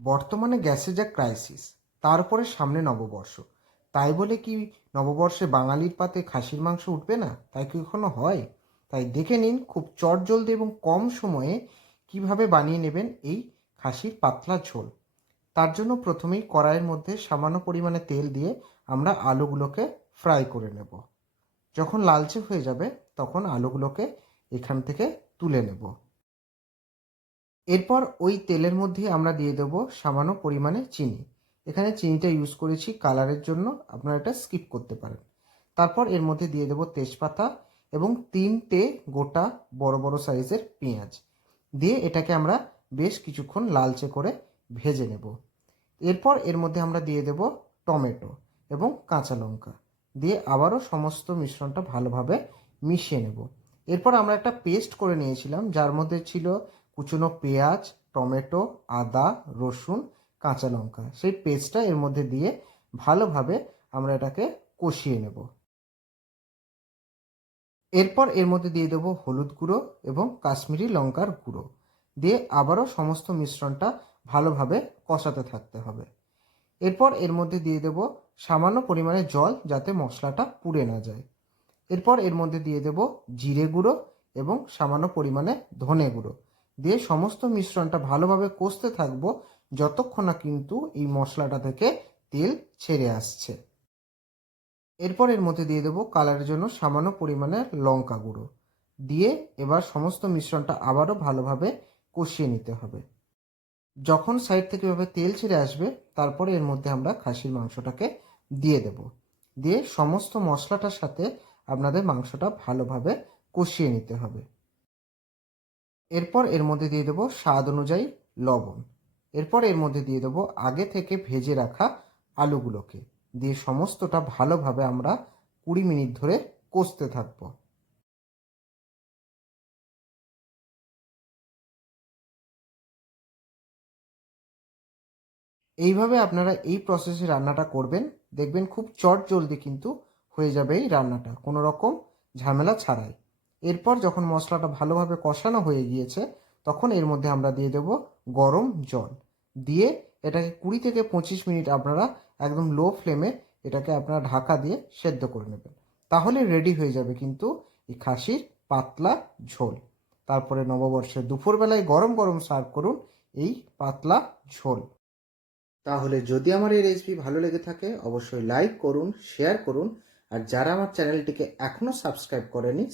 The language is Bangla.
বর্তমানে গ্যাসের যা ক্রাইসিস, তার উপরে সামনে নববর্ষ, তাই বলে কি নববর্ষে বাঙালির পাতে খাসির মাংস উঠবে না? তাই কি কখনো হয়? তাই দেখে নিন খুব চটজলদি এবং কম সময়ে কিভাবে বানিয়ে নেবেন এই খাসির পাতলা ঝোল। তার জন্য প্রথমেই কড়াইয়ের মধ্যে সামান্য পরিমাণে তেল দিয়ে আমরা আলুগুলোকে ফ্রাই করে নেব। যখন লালচে হয়ে যাবে তখন আলুগুলোকে এখান থেকে তুলে নেব। এরপর ওই তেলের মধ্যে আমরা দিয়ে দেবো সামান্য পরিমাণে চিনি। এখানে চিনিটা ইউজ করেছি কালারের জন্য, আপনারা এটা স্কিপ করতে পারেন। তারপর এর মধ্যে দিয়ে দেবো তেজপাতা এবং 3টে গোটা বড় বড় সাইজের পেঁয়াজ দিয়ে এটাকে আমরা বেশ কিছুক্ষণ লালচে করে ভেজে নেব। এরপর এর মধ্যে আমরা দিয়ে দেব টমেটো এবং কাঁচা লঙ্কা দিয়ে আবারও সমস্ত মিশ্রণটা ভালোভাবে মিশিয়ে নেব। এরপর আমরা একটা পেস্ট করে নিয়েছিলাম যার মধ্যে ছিল কুচনো পেঁয়াজ, টমেটো, আদা, রসুন, কাঁচা লঙ্কা। সেই পেস্টটা এর মধ্যে দিয়ে ভালোভাবে আমরা এটাকে কষিয়ে নেব। এরপর এর মধ্যে দিয়ে দেবো হলুদ গুঁড়ো এবং কাশ্মীরি লঙ্কার গুঁড়ো দিয়ে আবারও সমস্ত মিশ্রণটা ভালোভাবে কষাতে থাকতে হবে। এরপর এর মধ্যে দিয়ে দেব সামান্য পরিমাণে জল যাতে মশলাটা পুড়ে না যায়। এরপর এর মধ্যে দিয়ে দেব জিরে গুঁড়ো এবং সামান্য পরিমাণে ধনে গুঁড়ো দিয়ে সমস্ত মিশ্রণটা ভালোভাবে কষতে থাকবো যতক্ষণ না কিন্তু এই মশলাটা থেকে তেল ছেড়ে আসছে। এরপর এর মধ্যে দিয়ে দেবো কালারের জন্য সামান্য পরিমাণে লঙ্কা গুঁড়ো দিয়ে এবার সমস্ত মিশ্রণটা আবারও ভালোভাবে কষিয়ে নিতে হবে। যখন সাইড থেকে এভাবে তেল ছেড়ে আসবে তারপরে এর মধ্যে আমরা খাসির মাংসটাকে দিয়ে দেব। দিয়ে সমস্ত মশলাটার সাথে আপনাদের মাংসটা ভালোভাবে কষিয়ে নিতে হবে। এরপর এর মধ্যে দিয়ে দেবো স্বাদ অনুযায়ী লবণ। এরপর এর মধ্যে দিয়ে দেবো আগে থেকে ভেজে রাখা আলুগুলোকে দিয়ে সমস্তটা ভালোভাবে আমরা 20 মিনিট ধরে কষতে থাকবো। এইভাবে আপনারা এই প্রসেসে রান্নাটা করবেন, দেখবেন খুব চটজলদি কিন্তু হয়ে যাবে এই রান্নাটা কোনো রকম ঝামেলা ছাড়াই। এরপর যখন মশলাটা ভালোভাবে কষানো হয়ে গিয়েছে তখন এর মধ্যে আমরা দিয়ে দেব গরম জল দিয়ে এটাকে 20 থেকে 25 মিনিট আপনারা একদম লো ফ্লেমে এটাকে আপনারা ঢাকা দিয়ে সেদ্ধ করে নেবেন। তাহলে রেডি হয়ে যাবে কিন্তু এই খাসির পাতলা ঝোল। তারপরে নববর্ষের দুপুরবেলায় গরম গরম সার্ভ করুন এই পাতলা ঝোল। তাহলে যদি আমার এই রেসিপি ভালো লেগে থাকে অবশ্যই লাইক করুন, শেয়ার করুন, আর যারা আমার চ্যানেলটিকে এখনও সাবস্ক্রাইব করেনি